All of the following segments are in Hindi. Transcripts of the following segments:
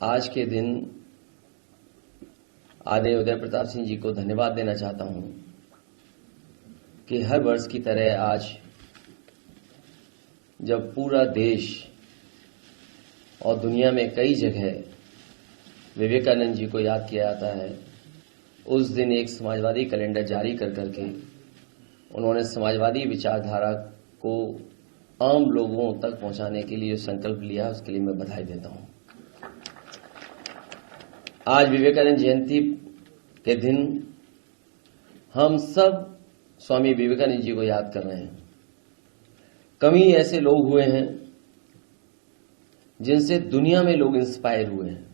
आज के दिन आदरणीय उदय प्रताप सिंह जी को धन्यवाद देना चाहता हूं कि हर वर्ष की तरह आज जब पूरा देश और दुनिया में कई जगह विवेकानंद जी को याद किया जाता है, उस दिन एक समाजवादी कैलेंडर जारी कर करके उन्होंने समाजवादी विचारधारा को आम लोगों तक पहुंचाने के लिए जो संकल्प लिया, उसके लिए मैं बधाई देता हूं। आज विवेकानंद जयंती के दिन हम सब स्वामी विवेकानंद जी को याद कर रहे हैं। कम ही ऐसे लोग हुए हैं जिनसे दुनिया में लोग इंस्पायर हुए हैं,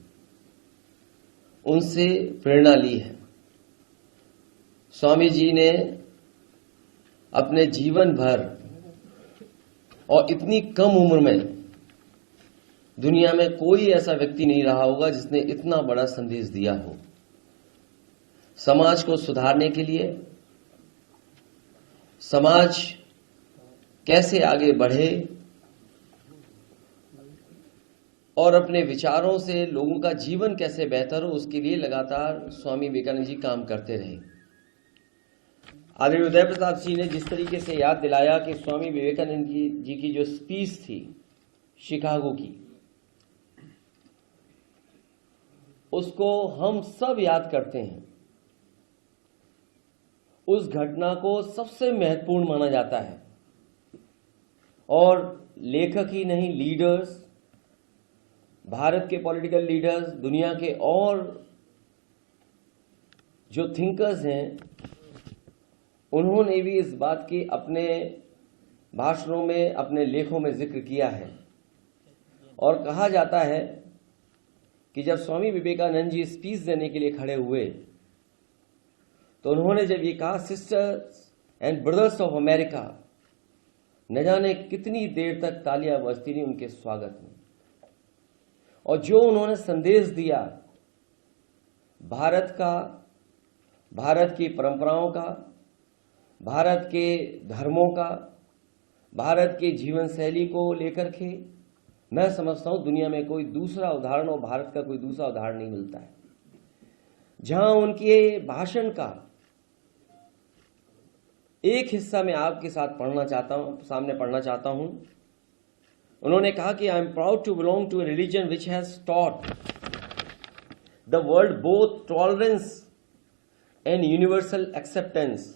उनसे प्रेरणा ली है। स्वामी जी ने अपने जीवन भर और इतनी कम उम्र में दुनिया में कोई ऐसा व्यक्ति नहीं रहा होगा जिसने इतना बड़ा संदेश दिया हो। समाज को सुधारने के लिए, समाज कैसे आगे बढ़े और अपने विचारों से लोगों का जीवन कैसे बेहतर हो, उसके लिए लगातार स्वामी विवेकानंद जी काम करते रहे। आदरणीय उदय प्रताप सिंह ने जिस तरीके से याद दिलाया कि स्वामी विवेकानंद जी की जो स्पीच थी शिकागो की, उसको हम सब याद करते हैं। उस घटना को सबसे महत्वपूर्ण माना जाता है और लेखक ही नहीं, लीडर्स, भारत के पॉलिटिकल लीडर्स, दुनिया के और जो थिंकर्स हैं, उन्होंने भी इस बात की अपने भाषणों में, अपने लेखों में जिक्र किया है। और कहा जाता है कि जब स्वामी विवेकानंद जी स्पीच देने के लिए खड़े हुए तो उन्होंने जब ये कहा, sisters and brothers of America, न जाने कितनी देर तक तालियां बजती रही उनके स्वागत में। और जो उन्होंने संदेश दिया भारत का, भारत की परंपराओं का, भारत के धर्मों का, भारत की जीवन शैली को लेकर के, मैं समझता हूं दुनिया में कोई दूसरा उदाहरण और भारत का कोई दूसरा उदाहरण नहीं मिलता है। जहां उनके भाषण का एक हिस्सा मैं आपके साथ सामने पढ़ना चाहता हूं। उन्होंने कहा कि I am proud to belong to a religion which has taught the world both tolerance and universal acceptance.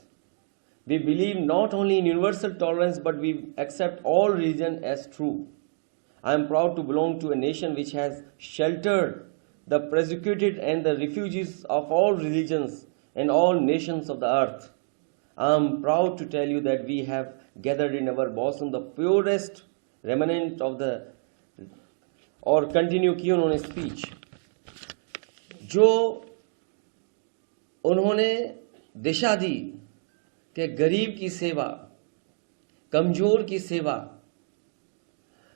We believe not only in universal tolerance, but we accept all religion as true. I am proud to belong to a nation which has sheltered the persecuted and the refugees of all religions and all nations of the earth. I am proud to tell you that we have gathered in our bosom the purest remnant of the, और कंटिन्यू की उन्होंने स्पीच, जो उन्होंने दिशा दी कि गरीब की सेवा, कमजोर की सेवा,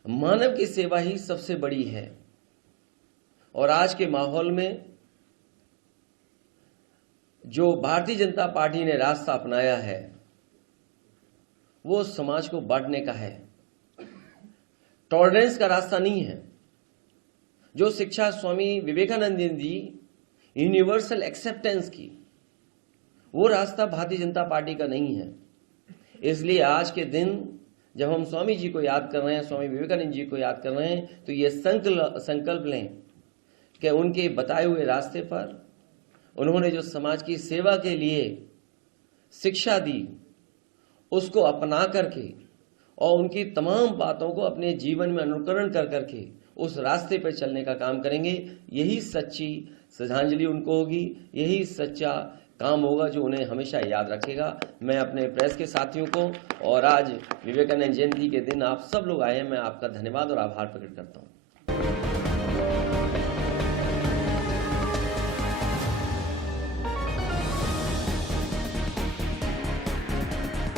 मानव की सेवा ही सबसे बड़ी है। और आज के माहौल में जो भारतीय जनता पार्टी ने रास्ता अपनाया है वो समाज को बांटने का है, टॉलरेंस का रास्ता नहीं है। जो शिक्षा स्वामी विवेकानंद ने दी यूनिवर्सल एक्सेप्टेंस की, वो रास्ता भारतीय जनता पार्टी का नहीं है। इसलिए आज के दिन जब हम स्वामी जी को याद कर रहे हैं, स्वामी विवेकानंद जी को याद कर रहे हैं, तो ये संकल्प लें कि उनके बताए हुए रास्ते पर उन्होंने जो समाज की सेवा के लिए शिक्षा दी, उसको अपना करके और उनकी तमाम बातों को अपने जीवन में अनुकरण कर करके उस रास्ते पर चलने का काम करेंगे। यही सच्ची श्रद्धांजलि उनको होगी, यही सच्चा काम होगा जो उन्हें हमेशा याद रखेगा। मैं अपने प्रेस के साथियों को और आज विवेकानंद जयंती के दिन आप सब लोग आए हैं, मैं आपका धन्यवाद और आभार प्रकट करता हूं।